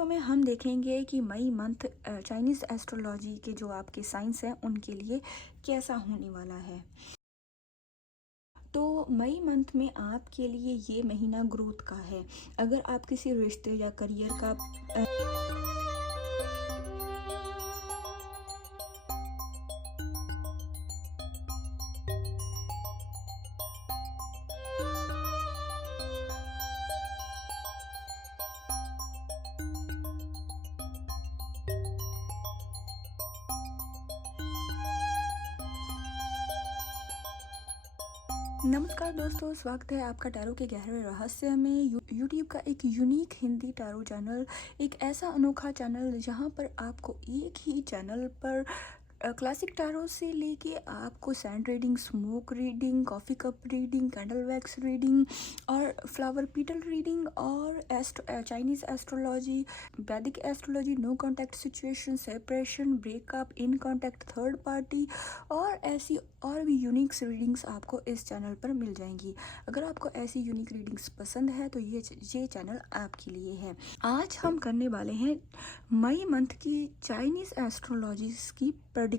Video में हम देखेंगे कि मई मंथ चाइनीज़ एस्ट्रोलॉजी के जो आपके साइंस हैं उनके लिए कैसा होने वाला है। तो मई मंथ में आपके लिए ये महीना ग्रोथ का है। अगर आप किसी रिश्ते या करियर का नमस्कार दोस्तों, स्वागत है आपका टैरो के गहरे रहस्य में। यूट्यूब का एक यूनिक हिंदी टैरो चैनल, एक ऐसा अनोखा चैनल जहां पर आपको एक ही चैनल पर क्लासिक टैरो से लेके आपको sand reading, smoke reading, coffee cup reading, candle wax reading और फ्लावर पीटल रीडिंग और Chinese astrology, Vedic astrology, no contact situation, separation, breakup, in contact third party और ऐसी और भी यूनिक रीडिंग्स आपको इस चैनल पर मिल जाएंगी। अगर आपको ऐसी यूनिक रीडिंग्स पसंद है तो ये चैनल आपके लिए है। आज हम करने वाले हैं मई मंथ की चाइनीज़ एस्ट्रोलॉजी की प्रेडिक्शंस।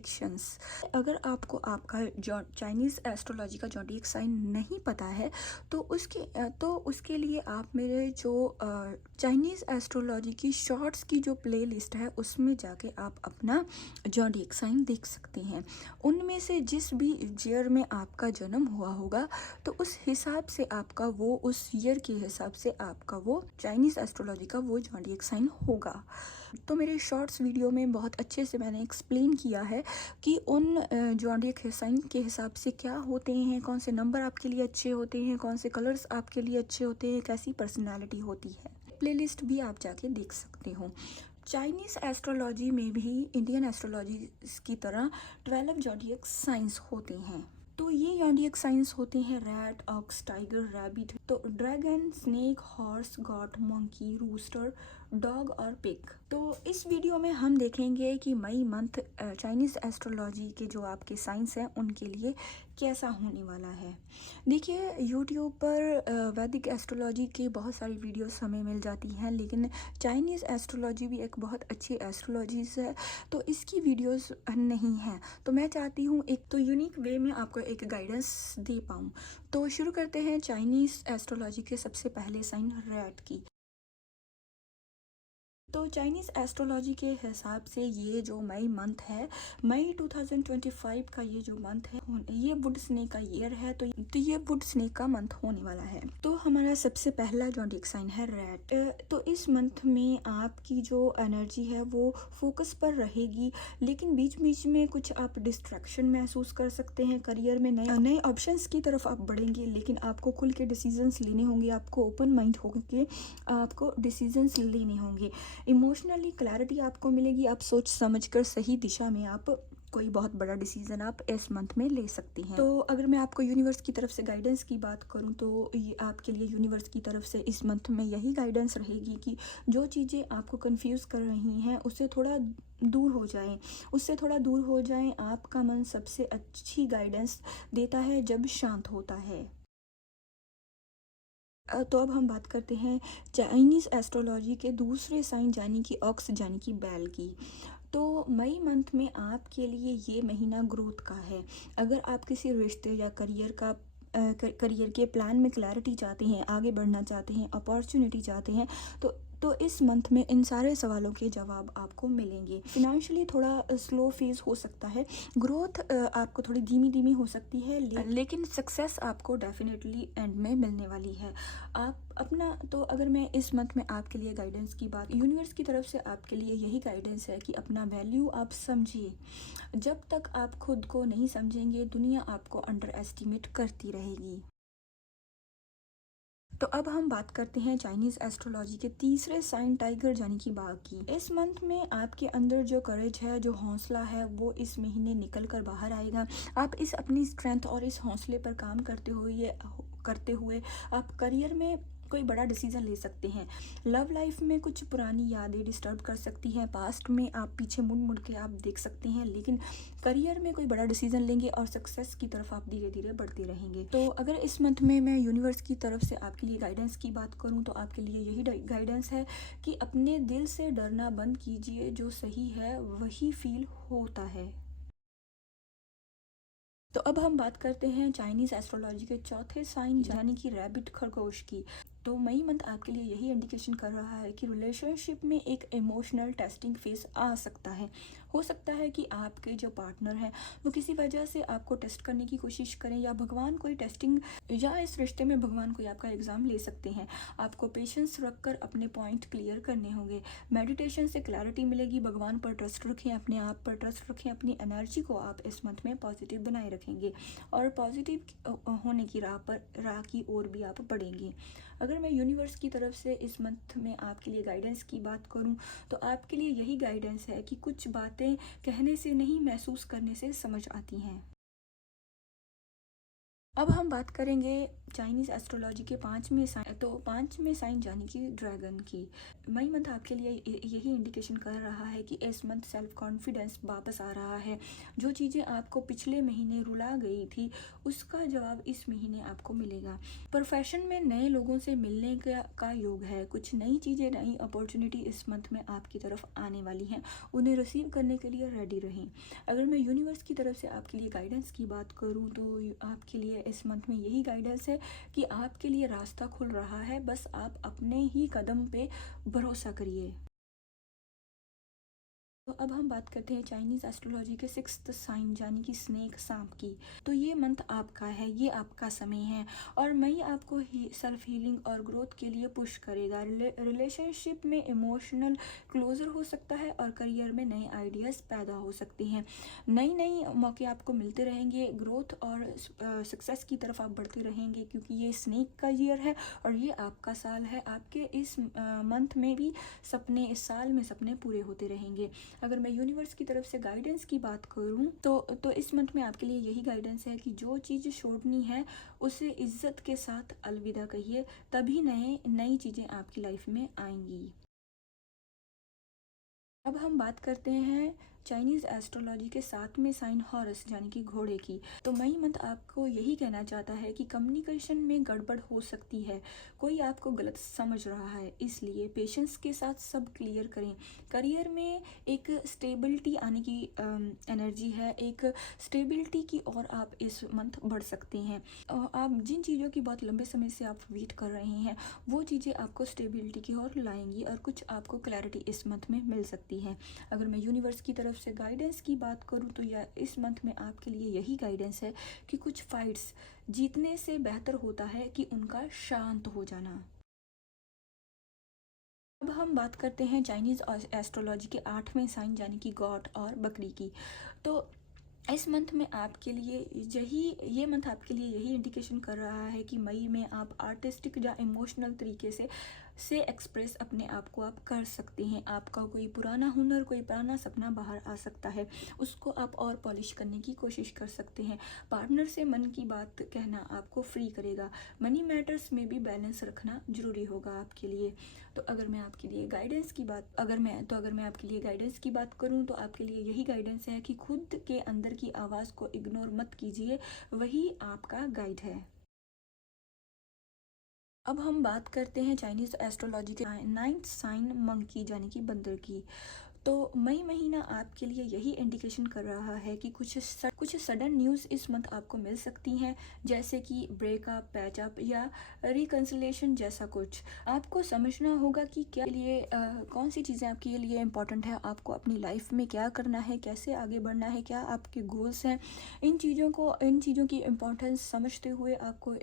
अगर आपको आपका जो चाइनीज़ एस्ट्रोलॉजी का ज़ोडिएक साइन नहीं पता है तो उसके लिए आप मेरे जो चाइनीज़ एस्ट्रोलॉजी की शॉर्ट्स की जो प्लेलिस्ट है उसमें जाके आप अपना ज़ोडिएक साइन देख सकते हैं। उनमें से जिस भी ईयर में आपका जन्म हुआ होगा तो उस हिसाब से आपका वो उस ईयर के हिसाब से आपका वो चाइनीज़ एस्ट्रोलॉजी का वो ज़ोडिएक साइन होगा। तो मेरे शॉर्ट्स वीडियो में बहुत अच्छे से मैंने एक्सप्लेन किया है कि उन ज़ोडिएक साइन के हिसाब से क्या होते हैं, कौन से नंबर आपके लिए अच्छे होते हैं, कौन से कलर्स आपके लिए अच्छे होते हैं, कैसी पर्सनालिटी होती है। प्लेलिस्ट भी आप जाके देख सकते हो। चाइनीज़ एस्ट्रोलॉजी में भी इंडियन एस्ट्रोलॉजी की तरह 12 ज़ोडिएक साइंस होते हैं। तो ये ज़ोडिएक साइंस होते हैं रैट, ऑक्स, टाइगर, रैबिट, तो dragon, snake, horse, goat, monkey, rooster, dog और पिग। तो इस वीडियो में हम देखेंगे कि मई मंथ चाइनीज़ एस्ट्रोलॉजी के जो आपके साइंस हैं उनके लिए कैसा होने वाला है। देखिए, यूट्यूब पर वैदिक एस्ट्रोलॉजी के बहुत सारी वीडियोस हमें मिल जाती हैं, लेकिन चाइनीज़ एस्ट्रोलॉजी भी एक बहुत अच्छी एस्ट्रोलॉजीज है, तो इसकी वीडियोस नहीं हैं। तो मैं चाहती हूँ एक तो यूनिक वे में आपको एक गाइडेंस दे पाऊँ। तो शुरू करते हैं चाइनीज़ एस्ट्रोलॉजी के सबसे पहले साइन रैट की। तो चाइनीज़ एस्ट्रोलॉजी के हिसाब से ये जो मई मंथ है, मई 2025 का ये जो मंथ है, ये वुड स्नेक का ईयर है, तो ये वुड स्नेक का मंथ होने वाला है। तो हमारा सबसे पहला ज़ोडिएक साइन है रैट। तो इस मंथ में आपकी जो एनर्जी है वो फोकस पर रहेगी, लेकिन बीच बीच में कुछ आप डिस्ट्रैक्शन महसूस कर सकते हैं। करियर में नए नए ऑप्शंस की तरफ आप बढ़ेंगे, लेकिन आपको खुल के डिसीजंस लेने होंगे, आपको ओपन माइंड होकर आपको डिसीजंस लेने होंगे। इमोशनली क्लैरिटी आपको मिलेगी, आप सोच समझकर सही दिशा में आप कोई बहुत बड़ा डिसीजन आप इस मंथ में ले सकती हैं। तो अगर मैं आपको यूनिवर्स की तरफ से गाइडेंस की बात करूं तो ये आपके लिए यूनिवर्स की तरफ से इस मंथ में यही गाइडेंस रहेगी कि जो चीज़ें आपको कंफ्यूज कर रही हैं उससे थोड़ा दूर हो जाएं, आपका मन सबसे अच्छी गाइडेंस देता है जब शांत होता है। तो अब हम बात करते हैं चाइनीज़ एस्ट्रोलॉजी के दूसरे साइन यानी कि ऑक्स यानी कि बैल की। तो मई मंथ में आपके लिए ये महीना ग्रोथ का है। अगर आप किसी रिश्ते या करियर के प्लान में क्लैरिटी चाहते हैं, आगे बढ़ना चाहते हैं, अपॉर्चुनिटी चाहते हैं, तो इस मंथ में इन सारे सवालों के जवाब आपको मिलेंगे। फिनेंशियली थोड़ा स्लो फेज हो सकता है, ग्रोथ आपको थोड़ी धीमी धीमी हो सकती है, लेकिन सक्सेस आपको डेफिनेटली एंड में मिलने वाली है। आप अपना तो अगर मैं इस मंथ में आपके लिए गाइडेंस की बात, यूनिवर्स की तरफ से आपके लिए यही गाइडेंस है कि अपना वैल्यू आप समझिए। जब तक आप खुद को नहीं समझेंगे, दुनिया आपको अंडर एस्टिमेट करती रहेगी। तो अब हम बात करते हैं चाइनीज़ एस्ट्रोलॉजी के तीसरे साइन टाइगर यानी कि बाघ की। इस मंथ में आपके अंदर जो करेज है, जो हौसला है, वो इस महीने निकल कर बाहर आएगा। आप इस अपनी स्ट्रेंथ और इस हौसले पर काम करते हुए आप करियर में कोई बड़ा डिसीजन ले सकते हैं। लव लाइफ में कुछ पुरानी यादें डिस्टर्ब कर सकती हैं, पास्ट में आप पीछे मुड़ मुड़ के आप देख सकते हैं, लेकिन करियर में कोई बड़ा डिसीजन लेंगे और सक्सेस की तरफ आप धीरे धीरे बढ़ते रहेंगे। तो अगर इस मंथ में मैं यूनिवर्स की तरफ से आपके लिए गाइडेंस की बात करूं तो आपके लिए यही गाइडेंस है कि अपने दिल से डरना बंद कीजिए, जो सही है वही फील होता है। तो अब हम बात करते हैं चाइनीज़ एस्ट्रोलॉजी के चौथे साइन यानी कि रैबिट खरगोश की। तो मई मंथ आपके लिए यही इंडिकेशन कर रहा है कि रिलेशनशिप में एक इमोशनल टेस्टिंग फेस आ सकता है। हो सकता है कि आपके जो पार्टनर हैं वो किसी वजह से आपको टेस्ट करने की कोशिश करें, या भगवान कोई टेस्टिंग, या इस रिश्ते में भगवान कोई आपका एग्ज़ाम ले सकते हैं। आपको पेशेंस रखकर अपने पॉइंट क्लियर करने होंगे। मेडिटेशन से क्लैरिटी मिलेगी। भगवान पर ट्रस्ट रखें, अपने आप पर ट्रस्ट रखें, अपनी एनर्जी को आप इस मंथ में पॉजिटिव बनाए रखेंगे और पॉजिटिव होने की राह की ओर भी आप बढ़ेंगे। अगर मैं यूनिवर्स की तरफ से इस मंथ में आपके लिए गाइडेंस की बात करूं तो आपके लिए यही गाइडेंस है कि कुछ बातें कहने से नहीं, महसूस करने से समझ आती हैं। अब हम बात करेंगे चाइनीज़ एस्ट्रोलॉजी के पाँचवें साइन, तो पाँचवें साइन यानी कि ड्रैगन की। मई मंथ आपके लिए यही इंडिकेशन कर रहा है कि इस मंथ सेल्फ कॉन्फिडेंस वापस आ रहा है। जो चीज़ें आपको पिछले महीने रुला गई थी उसका जवाब इस महीने आपको मिलेगा। प्रोफेशन में नए लोगों से मिलने का योग है। कुछ नई चीज़ें, नई अपॉर्चुनिटी इस मंथ में आपकी तरफ आने वाली हैं, उन्हें रिसीव करने के लिए रेडी रहें। अगर मैं यूनिवर्स की तरफ से आपके लिए गाइडेंस की बात करूं तो आपके लिए इस मंथ में यही गाइडेंस है कि आपके लिए रास्ता खुल रहा है, बस आप अपने ही कदम पे भरोसा करिए। तो अब हम बात करते हैं चाइनीज़ एस्ट्रोलॉजी के सिक्स्थ साइन यानी कि स्नेक, सांप की। तो ये मंथ आपका है, ये आपका समय है और मई आपको सेल्फ हीलिंग और ग्रोथ के लिए पुश करेगा। रिलेशनशिप में इमोशनल क्लोजर हो सकता है और करियर में नए आइडियाज़ पैदा हो सकते हैं। नई नई मौके आपको मिलते रहेंगे, ग्रोथ और सक्सेस की तरफ आप बढ़ते रहेंगे, क्योंकि ये स्नेक का ईयर है और ये आपका साल है। आपके इस मंथ में भी सपने, इस साल में सपने पूरे होते रहेंगे। अगर मैं यूनिवर्स की तरफ से गाइडेंस की बात करूं तो इस मंथ में आपके लिए यही गाइडेंस है कि जो चीज़ छोड़नी है उसे इज्जत के साथ अलविदा कहिए, तभी नई चीज़ें आपकी लाइफ में आएंगी। अब हम बात करते हैं चाइनीज़ एस्ट्रोलॉजी के सातवें साइन हॉरस यानी कि घोड़े की। तो मई मंथ आपको यही कहना चाहता है कि कम्युनिकेशन में गड़बड़ हो सकती है, कोई आपको गलत समझ रहा है, इसलिए पेशेंस के साथ सब क्लियर करें। करियर में एक स्टेबिलिटी आने की एनर्जी है, एक स्टेबिलिटी की ओर आप इस मंथ बढ़ सकते हैं। आप जिन चीज़ों की बहुत लंबे समय से आप वेट कर रहे हैं वो चीज़ें आपको स्टेबिलिटी की ओर लाएंगी और कुछ आपको क्लैरिटी इस मंथ में मिल सकती है। अगर मैं यूनिवर्स की तरफ से गाइडेंस की बात करूं तो यह इस मंथ में आपके लिए यही गाइडेंस है कि कुछ फाइट्स जीतने से बेहतर होता है कि उनका शांत हो जाना। अब हम बात करते हैं चाइनीज़ एस्ट्रोलॉजी के आठवें साइन यानी कि गॉट और बकरी की। तो इस मंथ में आपके लिए ये मंथ आपके लिए यही इंडिकेशन कर रहा है कि मई में आप आर्टिस्टिक या इमोशनल तरीके से एक्सप्रेस अपने आप को आप कर सकते हैं। आपका कोई पुराना हुनर, कोई पुराना सपना बाहर आ सकता है, उसको आप और पॉलिश करने की कोशिश कर सकते हैं। पार्टनर से मन की बात कहना आपको फ्री करेगा। मनी मैटर्स में भी बैलेंस रखना जरूरी होगा आपके लिए। तो अगर मैं आपके लिए गाइडेंस की बात अगर मैं आपके लिए गाइडेंस की बात करूं तो आपके लिए यही गाइडेंस है कि खुद के अंदर की आवाज़ को इग्नोर मत कीजिए, वही आपका गाइड है। अब हम बात करते हैं चाइनीज़ एस्ट्रोलॉजी के नाइन्थ साइन मंकी यानी कि बंदर की। तो मई महीना आपके लिए यही इंडिकेशन कर रहा है कि कुछ सडन न्यूज़ इस मंथ आपको मिल सकती हैं, जैसे कि ब्रेकअप, पैचअप या रिकन्सिलेशन जैसा कुछ। आपको समझना होगा कि क्या लिए कौन सी चीज़ें आपके लिए इम्पोर्टेंट है, आपको अपनी लाइफ में क्या करना है, कैसे आगे बढ़ना है, क्या आपके गोल्स हैं। इन चीज़ों की इम्पोर्टेंस समझते हुए आपको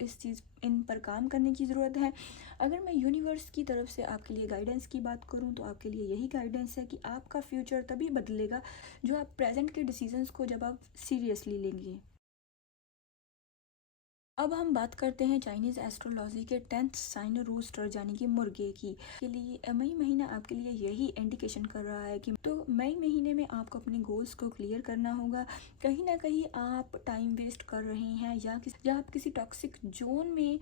इन पर काम करने की ज़रूरत है। अगर मैं यूनिवर्स की तरफ से आपके लिए गाइडेंस की बात करूं तो आपके लिए यही गाइडेंस है कि आपका फ्यूचर तभी बदलेगा जो आप प्रेजेंट के डिसीजंस को जब आप सीरियसली लेंगे। अब हम बात करते हैं चाइनीज़ एस्ट्रोलॉजी के टेंथ साइन रूस्टर यानी कि मुर्गे की। के लिए मई महीना आपके लिए यही इंडिकेशन कर रहा है कि तो मई महीने में आपको अपने गोल्स को क्लियर करना होगा। कहीं ना कहीं आप टाइम वेस्ट कर रहे हैं या आप किसी टॉक्सिक जोन में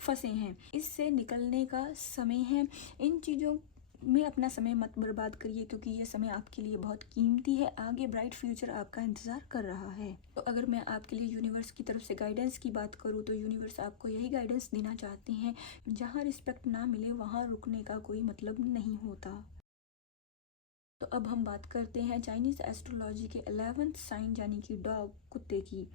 फंसे हैं। इससे निकलने का समय है। इन चीज़ों में अपना समय मत बर्बाद करिए, क्योंकि ये समय आपके लिए बहुत कीमती है। आगे ब्राइट फ्यूचर आपका इंतज़ार कर रहा है। तो अगर मैं आपके लिए यूनिवर्स की तरफ से गाइडेंस की बात करूँ तो यूनिवर्स आपको यही गाइडेंस देना चाहते हैं, जहाँ रिस्पेक्ट ना मिले वहाँ रुकने का कोई मतलब नहीं होता। तो अब हम बात करते हैं चाइनीज़ एस्ट्रोलॉजी के 11th साइन यानी कि डॉग, कुत्ते की।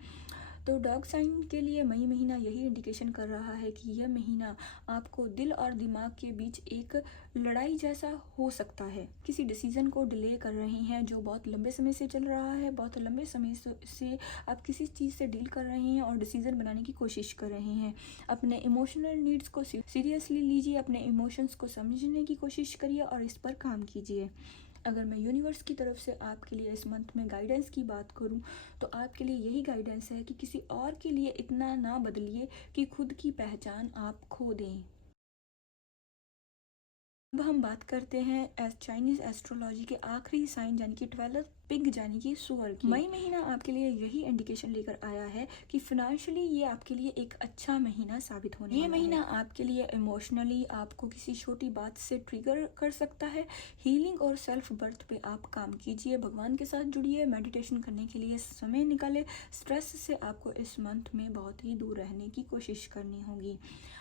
तो डॉग साइन के लिए मई महीना यही इंडिकेशन कर रहा है कि यह महीना आपको दिल और दिमाग के बीच एक लड़ाई जैसा हो सकता है। किसी डिसीजन को डिले कर रहे हैं जो बहुत लंबे समय से चल रहा है। बहुत लंबे समय से आप किसी चीज़ से डील कर रहे हैं और डिसीजन बनाने की कोशिश कर रहे हैं। अपने इमोशनल नीड्स को सीरियसली लीजिए, अपने इमोशंस को समझने की कोशिश करिए और इस पर काम कीजिए। अगर मैं यूनिवर्स की तरफ से आपके लिए इस मंथ में गाइडेंस की बात करूं तो आपके लिए यही गाइडेंस है कि किसी और के लिए इतना ना बदलिए कि खुद की पहचान आप खो दें। अब हम बात करते हैं चाइनीज एस्ट्रोलॉजी के आखिरी साइन यानी कि 12th पिग यानी कि सुअर की। मई महीना आपके लिए यही इंडिकेशन लेकर आया है कि फिनेंशियली ये आपके लिए एक अच्छा महीना साबित होने वाला है। ये महीना आपके लिए इमोशनली आपको किसी छोटी बात से ट्रिगर कर सकता है। हीलिंग और सेल्फ बर्थ पे आप काम कीजिए, भगवान के साथ जुड़िए, मेडिटेशन करने के लिए समय निकाले। स्ट्रेस से आपको इस मंथ में बहुत ही दूर रहने की कोशिश करनी होगी।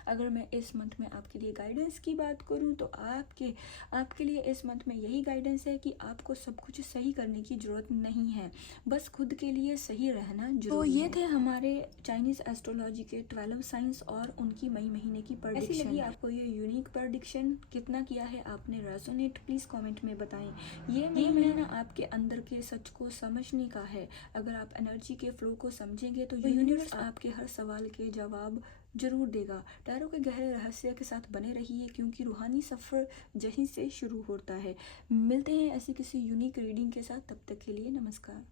अगर मैं इस मंथ में आपके लिए गाइडेंस की बात करूँ तो आपके लिए इस मंथ में यही गाइडेंस है कि आपको सब कुछ सही करने की ज़रूरत नहीं है, बस खुद के लिए सही रहना जरूरी तो ये थे हमारे चाइनीज़ एस्ट्रोलॉजी के 12 साइंस और उनकी मई महीने की प्रेडिक्शन। ऐसी लगी आपको ये यूनिक प्रेडिक्शन? कितना किया है आपने रेजोनेट? प्लीज़ कमेंट में बताएं। ये महीना आपके अंदर के सच को समझने का है। अगर आप एनर्जी के फ्लो को समझेंगे तो यूनिवर्स आपके हर सवाल के जवाब जरूर देगा। टैरो के गहरे रहस्य के साथ बने रहिए, क्योंकि रूहानी सफ़र यहीं से शुरू होता है। मिलते हैं ऐसी किसी यूनिक रीडिंग के साथ, तब तक के लिए नमस्कार।